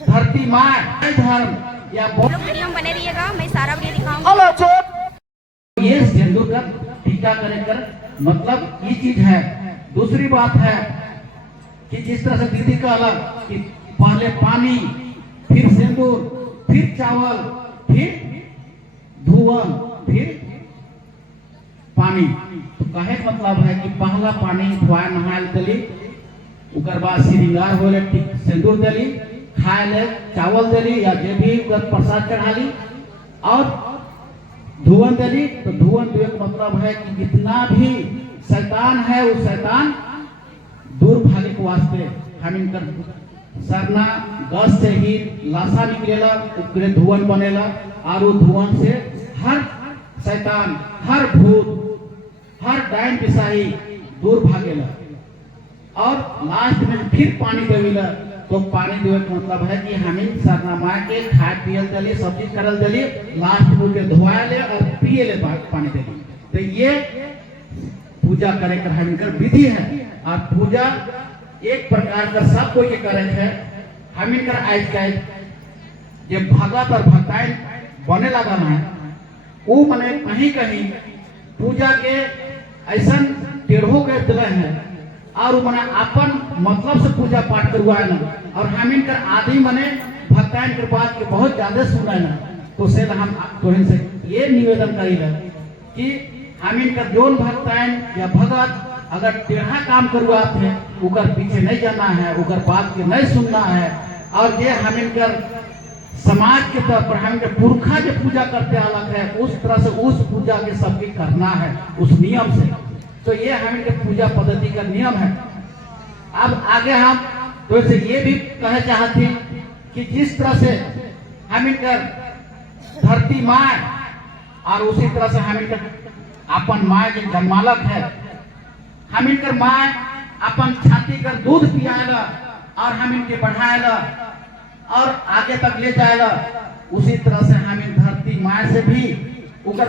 धरती माँ धर्म या वीडियो में बने रहिएगा, मैं सारा वीडियो दिखाऊंगी। ये सिंदूर का टीका कर मतलब ये चीज है। दूसरी बात है कि जिस तरह से दीदी का अलग कि पहले पानी, फिर सिंदूर, फिर चावल, फिर धुआं, फिर पानी। तो कहे मतलब है कि पहला पानी धुआं नहाल दली, उकर बाद श्रृंगार होले सिंदूर दली, खाए ले चावल दली या जे भी प्रसाद चढ़ा ली, और धुआं दली। तो धुआं देवे का मतलब है कि जितना भी शैतान है वो शैतान दूर भागे के वास्ते हम इनकर सरना गस से ही लाशा निकलेला, उकरे धुआं बनेला, और वो धुआं से हर शैतान, हर भूत, हर डायन पिसाई दूर भागेला। और लास्ट में फिर पानी देवेला। तो पानी देवे का मतलब है कि हमें सरना माँ के खाए पियल दली, सब चीज करल दली, लास्ट में के धोआ ले और पिए ले पानी दली। तो ये पूजा करे कर हम इनकर विधि है। और पूजा एक प्रकार का सब कोई के करे है। हम इनकर आज कल जो भगत और भक्ताएं बने लगा है, वो मने कहीं कहीं पूजा के ऐसा टेढ़ो के दिले हैं, और मने अपन मतलब से पूजा पाठ करवाए ना। और हम इनकर आदि मने भक्ताएं के बात के बहुत ज्यादा सुने ना। तो से हम तो से ये निवेदन करेगा कि हम इनकर जोन भक्ताएं या भगत अगर टेढ़ा काम करवाते हैं, उकर पीछे नहीं जाना है, उकर बात के नहीं सुनना है। और ये हम इनकर समाज के तौर पर हम इनके पुरखा जो पूजा करते अलग है, उस तरह से उस पूजा के सबकी करना है उस नियम से। तो ये हम इनके पूजा पद्धति का नियम है। अब आगे हम तो से ये भी कहे चाहते हैं कि जिस तरह से हम इनकर धरती माँ और उसी तरह से हम इनकर अपन माँ के जन्मालक है, हम इनकर माँ अपन छाती कर दूध पियाला और हम इनके बढ़ाएला और आगे तक ले जाएला। उसी तरह से हम इन धरती माँ से भी उकर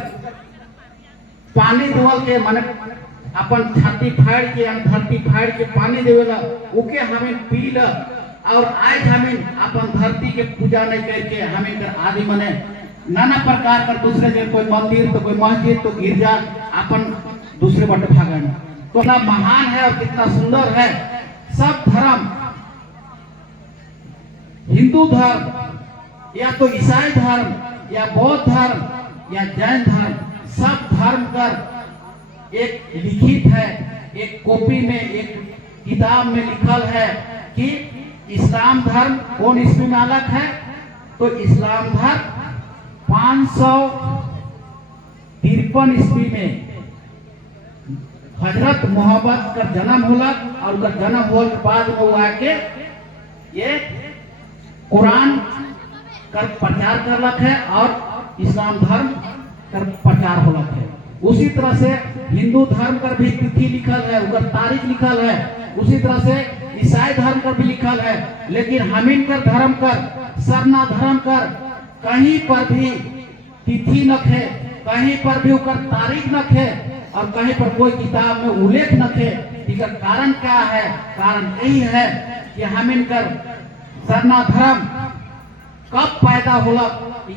पानी देवल के माने अपन छाती फाड़ के धरती फाड़ के पानी देवेला, उके हमें पी ल। और आज हमें अपन धरती के पूजा नहीं करके हम इनकर आदि मने नाना प्रकार का दूसरे जगह कोई मंदिर तो कोई मस्जिद तो गिरजा अपन दूसरे बट भागन। तो कितना महान है और कितना सुंदर है। सब धर्म, हिंदू धर्म या तो ईसाई धर्म या बौद्ध धर्म या जैन धर्म, सब धर्म कर एक लिखित है, एक कॉपी में, एक किताब में लिखल है कि इस्लाम धर्म कौन ईस्वी में अलग है। तो इस्लाम धर्म 553 ईस्वी में हजरत मोहम्मद का जन्म होला, और उनका जन्म होने के बाद वो आके ये कुरान का प्रचार करलक है और इस्लाम धर्म का प्रचार होलक है। उसी तरह से हिंदू धर्म का भी तिथि लिखल है, उनका तारीख लिखल है। उसी तरह से ईसाई धर्म का भी लिखल है। लेकिन हम इनकर धर्म कर, सरना धर्म कर, कहीं पर भी तिथि न है, कहीं पर भी उनका तारीख न है, और कहीं पर कोई किताब में उल्लेख न है। इसका कारण क्या है? कारण यही है कि हम इनकर सरना धर्म कब पैदा होला,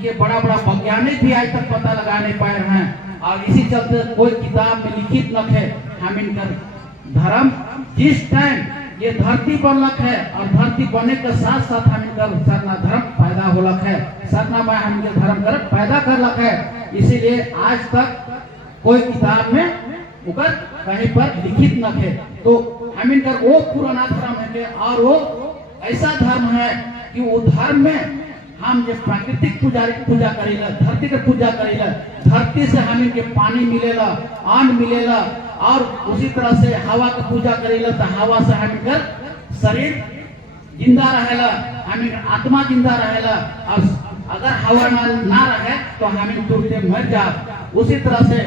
ये बड़ा बड़ा वैज्ञानिक भी आज तक पता लगा नहीं पाए हैं। और इसी चलते कोई किताब में लिखित न है। हम इनकर धर्म जिस टाइम ये धरती बनलक है, और धरती बनने के साथ साथ हम इनकर सरना धर्म पैदा होलक है, सरना माँ हम इनके धर्म कर पैदा करलक है। इसीलिए आज तक कोई किताब में उकर कहीं पर लिखित न है। तो हम इनकर वो पुराना धर्म है, और वो ऐसा धर्म है कि वो धर्म में हम जो प्राकृतिक पूजा करेला, धरती के पूजा करेला, धरती से हम इनके पानी मिलेला, अन्न मिलेला, और उसी तरह से हवा की पूजा करेला, तो हवा से हम इनकर शरीर जिंदा रहेला, हम इनकर आत्मा जिंदा रहेला। और अगर हवा ना रहे तो हम इन तुरंत मर जा। उसी तरह से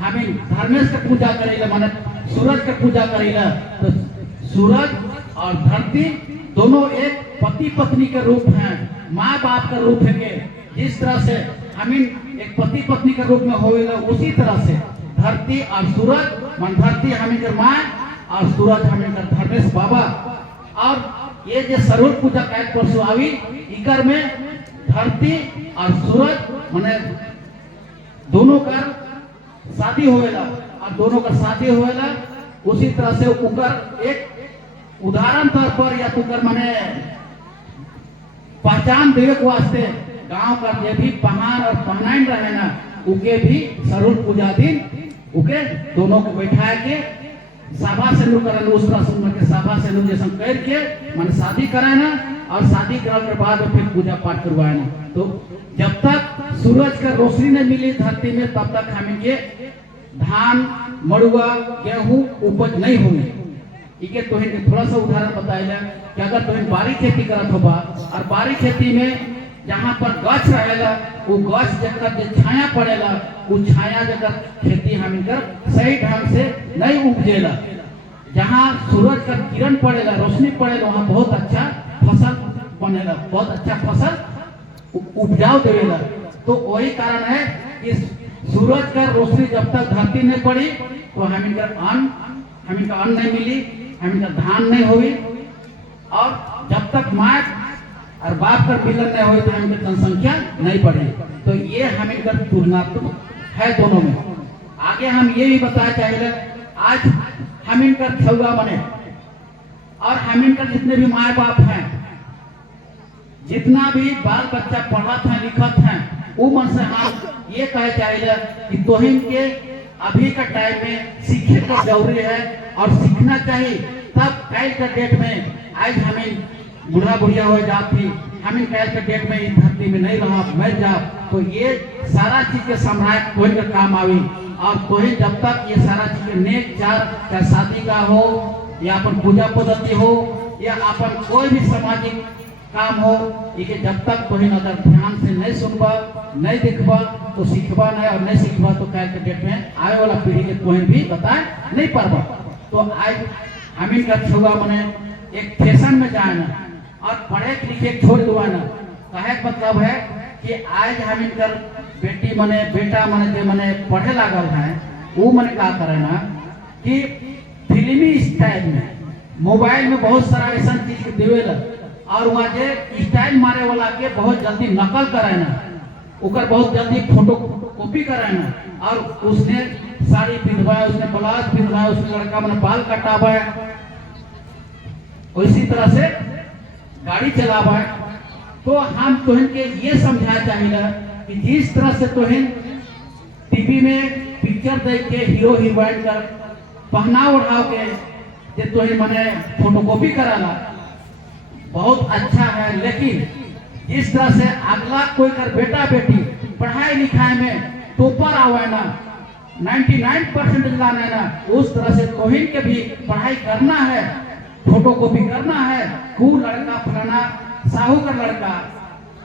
हम इन धर्मेश की पूजा करेला, माने सूरज की पूजा करेला। तो सूरज और धरती दोनों एक पति पत्नी के रूप हैं, माँ बाप का रूप है। के जिस तरह से हम इन एक पति पत्नी के रूप में होएगा, उसी तरह से धरती और सूरज, मन धरती हम इनकर माँ और सूरज हम इनकर धर्मेश बाबा। और ये जो सरोज पूजा का परसों आवी इकर में धरती और सूरज माने दोनों का शादी होएला और दोनों का शादी होएला। उसी तरह से उकर एक उदाहरण तौर पर या तुकर माने पहचान देवे के वास्ते गांव का जे भी पहाड़ और पहनाइन रहे ना उके भी सरुल पूजा दिन उके दोनों को बैठा के सभा से लोग करन उस तरह के सभा से लोग जैसा करके माने शादी कराए ना और शादी कराने के बाद फिर पूजा पाठ करवाए ना। तो जब तक सूरज का रोशनी नहीं मिली धरती में तब तक हमें ये धान मड़ुआ गेहूं उपज नहीं होंगे। इके तो थोड़ा सा उदाहरण बताइए कि अगर तो बारी खेती करत होबा और बारी खेती में जहाँ पर गछ रहेला वो गछ जगह जो छाया पड़ेला वो छाया जगह खेती हम कर सही ढंग से नहीं उपजेला। जहाँ सूरज का किरण पड़ेला रोशनी पड़ेला वहाँ बहुत अच्छा फसल बनेला, बहुत अच्छा फसल उपजाऊ देवेला। तो वही कारण है कि सूरज का रोशनी जब तक धरती नहीं पड़ी तो हमें अन्न नहीं मिली, हमें धान नहीं हुई और जब तक माँ और बाप का मिलन नहीं हुई तो हमें जनसंख्या नहीं बढ़ी। तो ये हमें तुलनात्मक है दोनों में। आगे हम ये भी बताया चाहिए आज हम इनकर छुआ बने और हम इनकर जितने भी माए बाप हैं जितना भी बाल बच्चा पढ़त है लिखत है वो मन से हम ये कहे चाहिए कि तोहिन के अभी का टाइम में सीखे को जरूरी है और सीखना चाहिए। तब कल का डेट में आज हमें बुढ़ा बुढ़िया हो जाती हमें कल के डेट में इस धरती में नहीं रहा मर जा तो ये सारा चीज के सम्राट कोई का काम आवी। और कोई जब तक ये सारा चीज नेक चार चाहे शादी का हो या अपन पूजा पद्धति हो या अपन कोई भी सामाजिक काम हो ये जब तक कोई अगर ध्यान से नहीं सुनबा नहीं देखबा तो सीखबा नहीं और नहीं सीखबा तो कल के डेट में आने वाला पीढ़ी के कोई भी बता नहीं पाबा। तो आज हम इनका छुआ मने एक फैशन में जाए ना और पढ़े लिखे छोड़ दुआ ना कहे मतलब है कि आज हम इनकर बेटी मने बेटा मने जो मने पढ़े लागल है वो मने क्या करे ना कि फिल्मी स्टाइल में मोबाइल में बहुत सारा ऐसा चीज के देवेला और वहाँ जे स्टाइल मारे वाला के बहुत जल्दी नकल करे ना उकर बहुत जल्दी फोटो कॉपी करे ना और उसने साड़ी पिंधवाए उसने ब्लाउज पिंधवाए उसने लड़का मैंने बाल कटावा उसी तरह से गाड़ी चलावा। तो हम तोहन के ये समझाना चाहिए कि जिस तरह से तोहन टीवी में पिक्चर देख के हीरो हीरोइन का पहना उठाओ के जे तोहन मैंने फोटोकॉपी कराला बहुत अच्छा है। लेकिन जिस तरह से अगला कोई कर बेटा बेटी पढ़ाई लिखाई में टॉपर आवे ना 99% लाना ना उस तरह से तोहिन के भी पढ़ाई करना है फोटोकॉपी करना है। खूब लड़का फलाना साहू का लड़का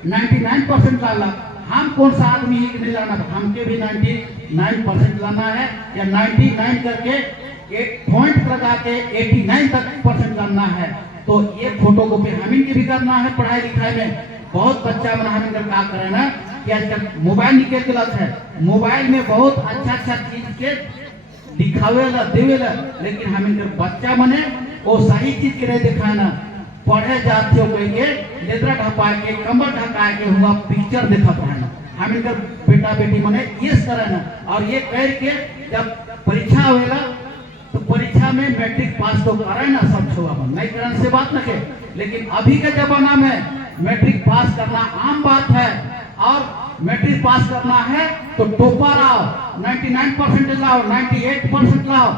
99% लाला हम कौन सा आदमी ही नहीं लाना हमके भी 99% लाना है या 99 करके एक पॉइंट लगा के 89 तक % लाना है। तो ये फोटोकॉपी हमें भी करना है पढ़ाई लिखाई में। बहुत बच्चा बना हमें क्या करे ना कि आजकल मोबाइल निकल गलत है मोबाइल में बहुत अच्छा चीज के दिखावेला देवेला लेकिन हमें बच्चा मने वो सही चीज के नहीं दिखाना पढ़े जाते हो कह के लेदरा ढपा के कमर ढका के हुआ पिक्चर दिखत है ना हमें बेटा बेटी मने ये करे ना और ये कह के जब परीक्षा होएला तो परीक्षा में मैट्रिक पास तो करे ना सब छुआ नहीं करने से बात न के। लेकिन अभी के जमाना में मैट्रिक पास करना आम बात है और मैट्रिक पास करना है तो टॉपर आओ 99% लाओ 98% लाओ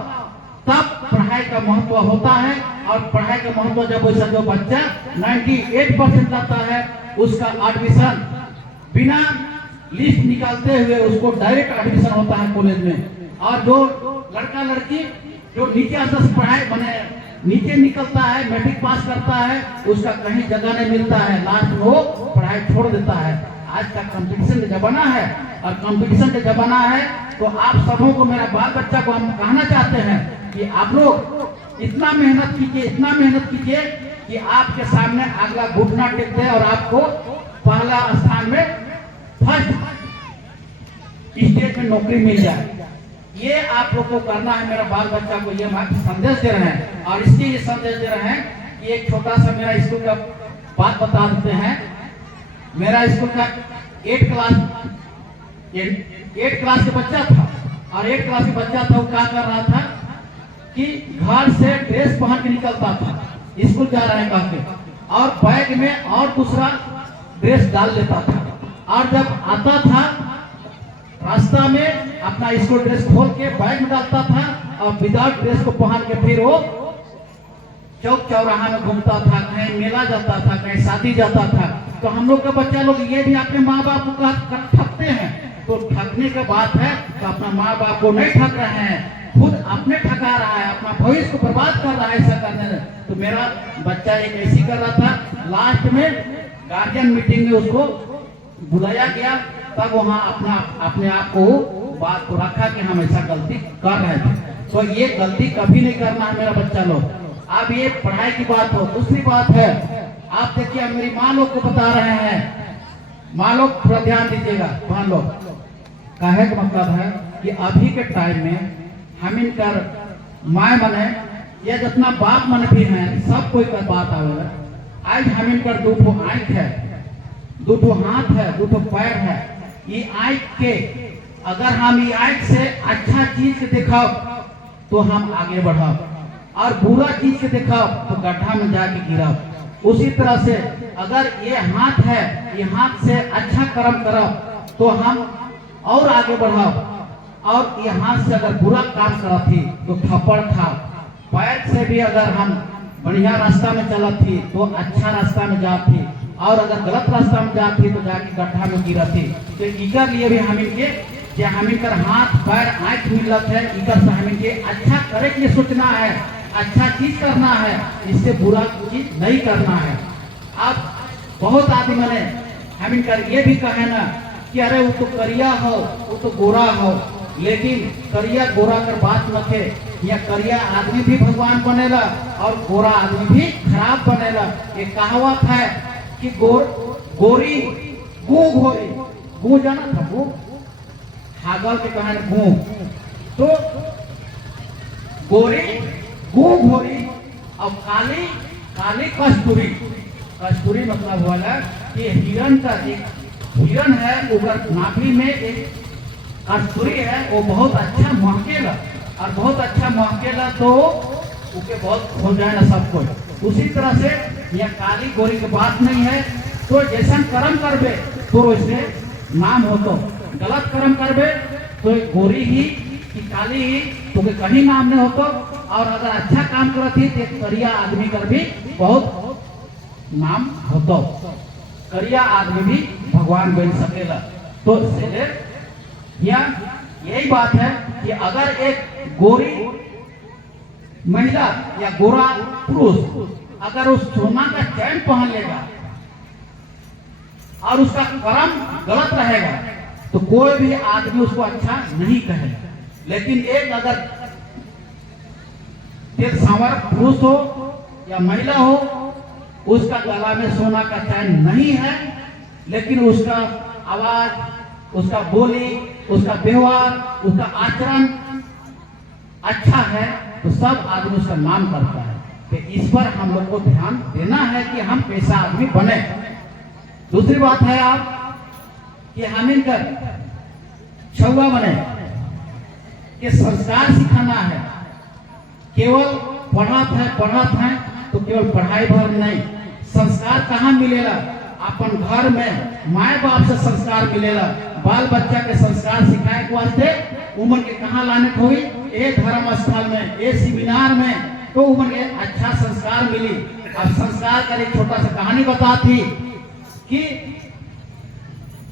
तब पढ़ाई का महत्व होता है। और पढ़ाई का महत्व जब वैसा जो बच्चा 98% लाता है उसका एडमिशन बिना लिस्ट निकालते हुए उसको डायरेक्ट एडमिशन होता है कॉलेज में। और जो लड़का लड़की जो नीचे स्तर से पढ़ाई बने नीचे निकलता है मैट्रिक पास करता है उसका कहीं जगह नहीं मिलता है लास्ट में वो पढ़ाई छोड़ देता है। आज का कंपटीशन का जमाना है और कंपटीशन का जमाना है तो आप सबों को मेरा बाल बच्चा को हम कहना चाहते हैं कि आप लोग इतना मेहनत कीजिए कि आपके सामने अगला घुटना टेक दे और आपको पहला स्थान में फर्स्ट स्टेज में नौकरी मिल जाए। ये आप लोग को करना है। मेरा बाल बच्चा को ये संदेश दे रहे हैं और इसके ये संदेश दे रहे हैं कि एक छोटा सा मेरा स्कूल का बात बता देते हैं मेरा स्कूल का 8 क्लास के बच्चा था, और 8 क्लास के बच्चा था, वो क्या कर रहा था कि घर से ड्रेस पहन के निकलता था, स्कूल जा रहा है कह के, और बैग में और दूसरा ड्रेस डाल लेता था, और जब आता था रास्ता में अपना स्कूल ड्रेस खोल के बैग में डालता था, और विदाउट ड्रेस को पहन के फिर वो चौक चौराहा में घूमता था, कहीं मेला जाता था, कहीं शादी जाता था। तो हम लोग का बच्चा लोग ये भी अपने माँ बाप को ठगते हैं, तो ठगने की बात है तो अपना माँ बाप को नहीं ठग रहे हैं, खुद अपने ठगा रहा है, अपना भविष्य को बर्बाद कर रहा है ऐसा करने में। तो मेरा बच्चा एक ऐसी कर रहा था, लास्ट में गार्जियन मीटिंग में उसको बुलाया गया, तब वहाँ अपने आप को बात को रखा कि हम ऐसा गलती कर रहे थे। तो ये गलती कभी नहीं करना है मेरा बच्चा लोग। अब ये पढ़ाई की बात हो। दूसरी बात है, आप देखिए मेरी माँ लोग को बता रहे हैं, माँ लोग थोड़ा ध्यान दीजिएगा। माँ लोग कहे का मतलब है कि अभी के टाइम में हम इनकर माँ बने या जितना बाप मन भी है, सब कोई का बात आवेगा। आज हम इनकर 2 आंख है, 2 हाथ है, 2 पैर है। ये आंख के अगर हम ये आंख से अच्छा चीज दिखाओ तो हम आगे बढ़ाओ, और बुरा चीज के दिखाओ तो गड्ढा में जाके गिराओ। उसी तरह से अगर ये हाथ है, ये हाथ से अच्छा कर्म करो तो हम और आगे बढ़ाओ, और ये हाथ से अगर बुरा काम करा थी तो थप्पड़ खाओ। पैर से भी अगर हम बढ़िया रास्ता में चलत थी तो अच्छा रास्ता में जाती थी, और अगर गलत रास्ता में जाती तो जाके गड्ढा में गिरती। तो इकर लिए भी हम इनके हम इनकर हाथ पैर आंख मिलत है, इकर से हम इनके अच्छा करे के लिए सोचना है, अच्छा चीज करना है, इससे बुरा चीज नहीं करना है। अब बहुत आदमी ने हम इनकर ये भी कहे ना कि अरे वो तो करिया हो, वो तो गोरा हो, लेकिन करिया गोरा कर बात मत है। या करिया आदमी भी भगवान बनेला और गोरा आदमी भी खराब बनेला। एक कहावत है कि गोरी गू घोरी, गू जाना था, गू हागल के कहने गू, तो गोरी गू घोरी और काली काली कस्तूरी। कस्तूरी मतलब हुआ कि हिरण का एक हिरण है, ऊपर नाभि में एक कस्तूरी है, वो बहुत अच्छा महकेला, और बहुत अच्छा महकेला तो उके बहुत हो जाएगा सब कुछ। उसी तरह से यह काली गोरी की बात नहीं है। तो जैसा कर्म करबे तो वैसे नाम हो, तो गलत कर्म करबे तो गोरी ही कि काली ही तो कहीं नाम नहीं होतो, और अगर अच्छा काम करती तो करिया आदमी कर भी बहुत नाम होतो। करिया आदमी भी भगवान बन सकेला। तो यही बात है कि अगर एक गोरी महिला या गोरा पुरुष अगर उस सोना का चैन पहन लेगा और उसका कर्म गलत रहेगा तो कोई भी आदमी उसको अच्छा नहीं कहे। लेकिन एक अगर एक सांवर पुरुष हो या महिला हो, उसका गला में सोना का चैन नहीं है, लेकिन उसका आवाज, उसका बोली, उसका व्यवहार, उसका आचरण अच्छा है तो सब आदमी उसका नाम करता है। तो इस पर हम लोग को ध्यान देना है कि हम कैसा आदमी बने। दूसरी बात है आप कि हम इनकर छुआ बने कि संस्कार सिखाना है। केवल पढ़त है तो केवल पढ़ाई भर नहीं, संस्कार कहाँ मिलेगा? अपन घर में माए बाप से संस्कार मिलेगा। बाल बच्चा के संस्कार सिखाए के वास्ते उमन के कहाँ लाने को हुई? ए धर्म स्थल में, ए सेमिनार में, तो उमन के अच्छा संस्कार मिली। अब संस्कार का एक छोटा सा कहानी बताती कि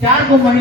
4 गो